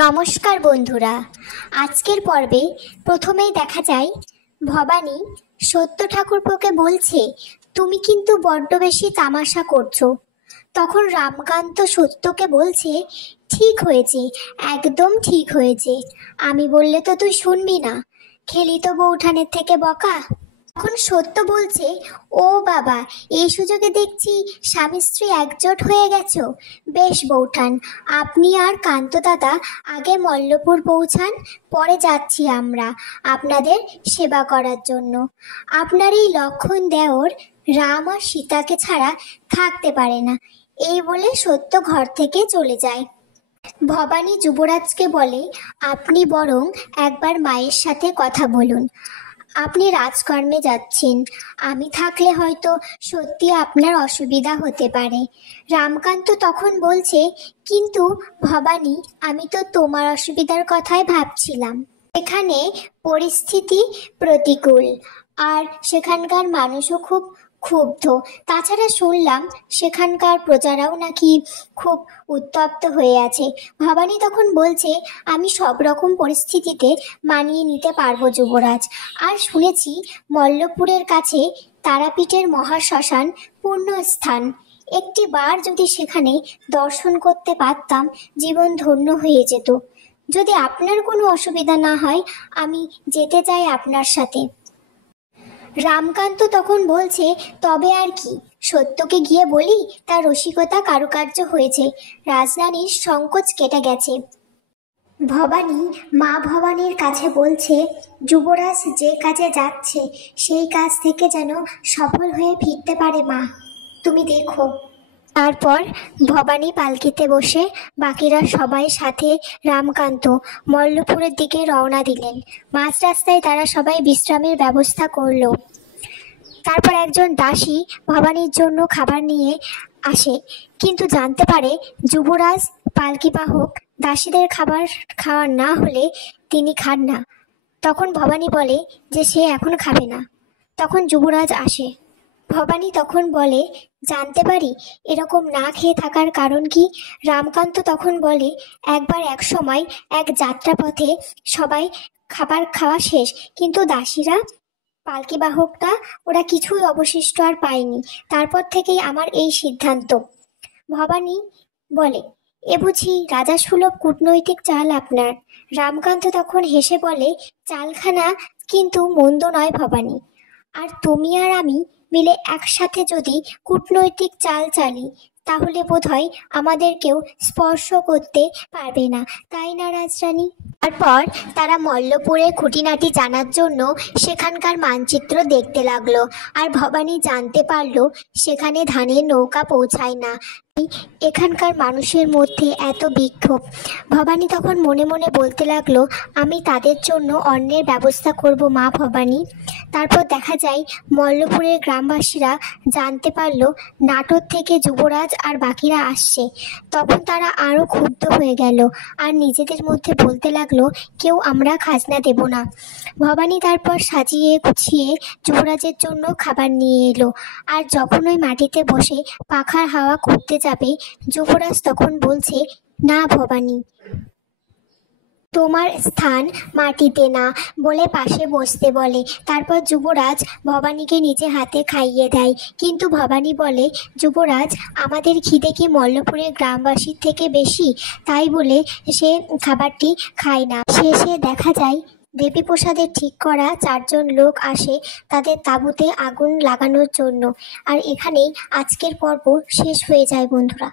নমস্কার বন্ধুরা, আজকের পর্বে প্রথমেই দেখা যায় ভবানী সত্য ঠাকুরপোকে বলছে, তুমি কিন্তু বড্ড বেশি তামাশা করছো। তখন রামকান্ত সত্যকে বলছে, ঠিক হয়েছে, একদম ঠিক হয়েছে, আমি বললে তো তুই শুনবি না, খেলি তো বউঠানের থেকে বকা। তখন সত্য বলছে, ও বাবা, এই সুযোগে দেখছি স্বামী স্ত্রী একজোট হয়ে গেছো, বেশ বউঠান, আপনি আর কান্ত দাদা আগে মল্লপুর পৌঁছান, পরে যাচ্ছি আমরা আপনাদের সেবা করার জন্য। আপনার এই লক্ষণ দেওর রাম আর সীতাকে ছাড়া থাকতে পারে না। এই বলে সত্য ঘর থেকে চলে যায়। ভবানী যুবরাজকে বলে, আপনি বরং একবার মায়ের সাথে কথা বলুন, আপনি রাজকর্মে যাচ্ছেন, আমি থাকলে হয়তো সত্যি আপনার অসুবিধা হতে পারে। রামকান্ত তখন বলছে, কিন্তু ভবানী, আমি তো তোমার অসুবিধার কথাই ভাবছিলাম। এখানে পরিস্থিতি প্রতিকূল, আর সেখানকার মানুষও খুব ক্ষুব্ধ। তাছাড়া শুনলাম সেখানকার প্রজারাও নাকি খুব উত্তপ্ত হয়ে আছে। ভবানী তখন বলছে, আমি সব রকম পরিস্থিতিতে মানিয়ে নিতে পারবো যুবরাজ। আর শুনেছি মল্লপুরের কাছে তারাপীঠের মহাশ্মশান পুণ্যস্থান, একটি বার যদি সেখানে দর্শন করতে পারতাম, জীবন ধন্য হয়ে যেত। যদি আপনার কোনো অসুবিধা না হয়, আমি যেতে চাই আপনার সাথে। রামকান্ত তখন বলছে, তবে আর কি, সত্যকে গিয়ে বলি তার রসিকতা কারুকার্য হয়েছে, রাজরানীর সংকোচ কেটে গেছে। ভবানী মা ভবানীর কাছে বলছে, যুবরাজ যে কাজে যাচ্ছে সেই কাজ থেকে যেন সফল হয়ে ফিরতে পারে মা, তুমি দেখো। তারপর ভবানী পালকিতে বসে বাকিরা সবাই সাথে রামকান্ত মল্লপুরের দিকে রওনা দিলেন। মাঝ রাস্তায় তারা সবাই বিশ্রামের ব্যবস্থা করলো। তারপর একজন দাসী ভবানীর জন্য খাবার নিয়ে আসে, কিন্তু জানতে পারে যুবরাজ পালকিবাহক, দাসীদের খাবার খাওয়ার না হলে তিনি খান না। তখন ভবানী বলে যে সে এখন খাবে না। তখন যুবরাজ আসে। ভবানী তখন বলে, জানতে পারি এরকম না খেয়ে থাকার কারণ কি? রামকান্ত তখন বলে, একবার এক সময় এক যাত্রাপথে সবাই খাবার খাওয়া শেষ, কিন্তু দাসীরা, পালকিবাহকটা, ওরা কিছুই অবশিষ্ট আর পায়নি, তারপর থেকেই আমার এই সিদ্ধান্ত। ভবানী বলে, এ বুঝি রাজাসুলভ কূটনৈতিক চাল আপনার? রামকান্ত তখন হেসে বলে, চালখানা কিন্তু মন্দ নয় ভবানী, আর তুমি আর আমি মিলে একসাথে যদি কূটনৈতিক চাল চালি, তাহলে বোধহয় আমাদের কেউ স্পর্শ করতে পারবে না, তাই না রাজরানী? তারপর তারা মল্লপুরের খুঁটিনাটি জানার জন্য সেখানকার মানচিত্র দেখতে লাগলো। আর ভবানী জানতে পারলো সেখানে ধানের নৌকা পৌঁছায় না। এখানকার মানুষের মধ্যে এত বিক্ষোভ। ভবানী তখন মনে মনে বলতে লাগলো, আমি তাদের জন্য অন্নের ব্যবস্থা করব মা ভবানী। তারপর দেখা যায় মল্লপুরের গ্রামবাসীরা জানতে পারলো নাটোর থেকে যুবরাজ আর বাকিরা আসছে। তখন তারা আরও ক্ষুব্ধ হয়ে গেল আর নিজেদের মধ্যে বলতে লাগলো, কেউ আমরা খাজনা দেব না। ভবানী তারপর সাজিয়ে গুছিয়ে যুবরাজের জন্য খাবার নিয়ে এলো। আর যখন ওই মাটিতে বসে পাখার হাওয়া করতে যাবে, যুবরাজ তখন বলছে, না ভবানী, তোমার স্থান মাটিতে না, বলে পাশে বসতে বলে। তারপর যুবরাজ ভবানীকে নিজে হাতে খাইয়ে দেয়। কিন্তু ভবানী বলে, যুবরাজ, আমাদের খিদে কি মল্লপুরের গ্রামবাসীর থেকে বেশি? তাই বলে সে খাবারটি খায় না। শেষে দেখা যায় দেবীপ্রসাদের ঠিক করা 4 জন লোক আসে তাদের তাঁবুতে আগুন লাগানোর জন্য। আর এখানেই আজকের পর্ব শেষ হয়ে যায় বন্ধুরা।